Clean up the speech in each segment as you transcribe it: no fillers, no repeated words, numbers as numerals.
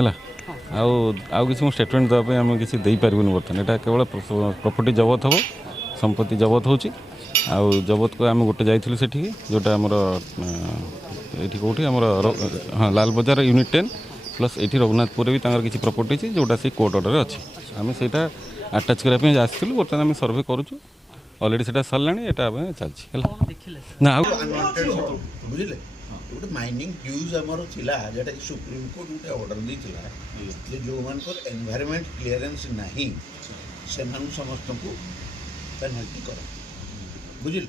ହେଲା। ଆଉ ଆଉ କିଛି ମୁଁ ଷ୍ଟେଟମେଣ୍ଟ ଦେବା ପାଇଁ ଆମେ କିଛି ଦେଇପାରିବୁନି ବର୍ତ୍ତମାନ। ଏଇଟା କେବଳ ପ୍ରପର୍ଟି ଜବତ ହେବ, ସମ୍ପତ୍ତି ଜବତ ହେଉଛି। ଆଉ ଜବତକୁ ଆମେ ଗୋଟେ ଯାଇଥିଲୁ ସେଠିକି, ଯେଉଁଟା ଆମର ଏଇଠି କେଉଁଠି ଆମର ହଁ ଲାଲବଜାର ୟୁନିଟ୍ 10 ପ୍ଲସ୍ ଏଇଠି ରଘୁନାଥପୁରରେ ବି ତାଙ୍କର କିଛି ପ୍ରପର୍ଟି ଅଛି, ଯେଉଁଟା ସେଇ କୋର୍ଟ ଅର୍ଡ଼ରରେ ଅଛି। ଆମେ ସେଇଟା ଆଟାଚ୍ କରିବା ପାଇଁ ଆସିଥିଲୁ। ବର୍ତ୍ତମାନ ଆମେ ସର୍ଭେ କରୁଛୁ, ଅଲରେଡ଼ି ସେଇଟା ସରିଲାଣି। ଏଇଟା ଆମେ ଚାଲିଛି ହେଲା ନା ଆଉ ବୁଝିଲେ। ଗୋଟେ ମାଇନିଂ ୟୁଜ୍ ଆମର ଥିଲା, ଯେଉଁଟାକି ସୁପ୍ରିମକୋର୍ଟ ଗୋଟେ ଅର୍ଡ଼ର ଦେଇଥିଲା ଯେ ଯେଉଁମାନଙ୍କର ଏନଭାୟରମେଣ୍ଟ କ୍ଲିୟରେନ୍ସ ନାହିଁ ସେମାନଙ୍କୁ ସମସ୍ତଙ୍କୁ ପେନାଲ୍ଟି କର, ବୁଝିଲେ।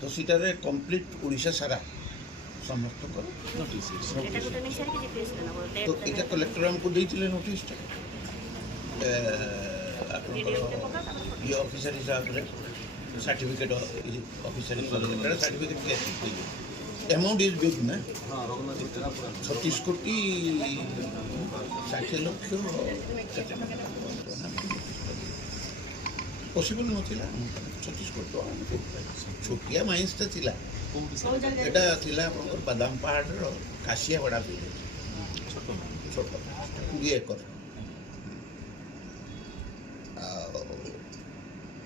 ତ ସେଟାରେ କମ୍ପ୍ଲିଟ୍ ଓଡ଼ିଶା ସାରା ସମସ୍ତଙ୍କର ନୋଟିସ୍। ତ ଏଇଟା କଲେକ୍ଟର ଆମକୁ ଦେଇଥିଲେ ନୋଟିସ୍ଟା ଆପଣଙ୍କର ଇଏ ଅଫିସର ହିସାବରେ certificate officer certificate amount is big ना 36 कोटी 60 लक्ष पॉसिबल नथिला 36 कोटी छोटिया माइंसटा थिला एटा थिला आपनकर बादाम पहाड़ रो काशिया बड़ा छोट छोट 20 एकर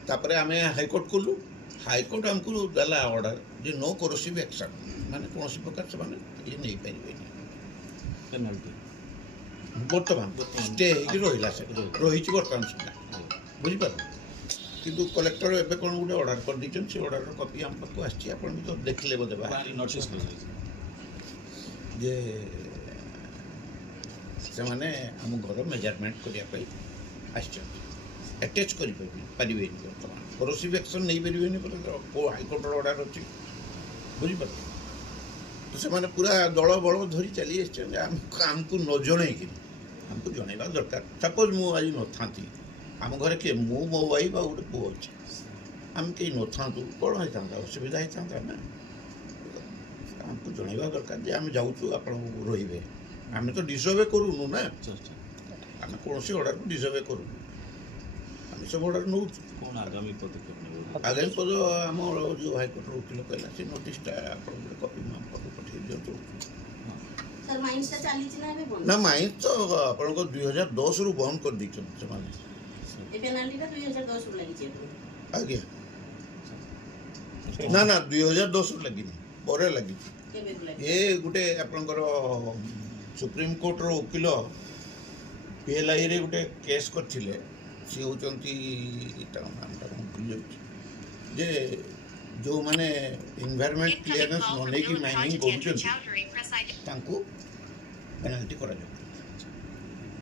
तापर आम हाईकोर्ट कलु हाईकोर्ट आमको देला ऑर्डर जे नो कोरोसिव एक्शन माने कौन प्रकार से माने ये नहीं पारे पेनाल्टी बर्तमान स्टे रहा से रही बर्तमान सुधा बुझीपार किंतु कलेक्टर एवं कौन गोटे ऑर्डर कर दी से ऑर्डर कॉपी आम पाक आस तो देखले बोधे जे से माने आम घर मेजरमेंट करने अटैच करें बर्तमान कोरोसिव एक्शन नहीं पारे हाईकोर्ट ऑर्डर अच्छी बुझीपार तो से पूरा दल बल धरी चली आमको न जन आमको जनवा दरकार सपोज मु आज न था आम घर किए मु मो वाइफ आ गोटे पुओ अच्छे आम कहीं न था कौन होता असुविधा होता ना आमको जनवा दरकार जे आम जाऊँ आप रे आम तो डिसोबे करूँ ना आम कौन ऑर्डर को डिसोबे करूँ सब ऑर्डर नौ आगामी पद आम जो हाईकोर्ट वकिल कहला से नोटिसटा कॉपी पठे दिखाँ ना माइंस तो आप 2010 रु बंद कर दी आज्ञा ना ना 2010 रु लगी पर लगी ये गोटे आपंकर सुप्रीम कोर्ट रो वकिल PLI रे गोटे केस करथिले सी होती जे जो माने एनवायरनमेंट क्लियरेंस न लेकी माइनिंग पेनाल्टी करा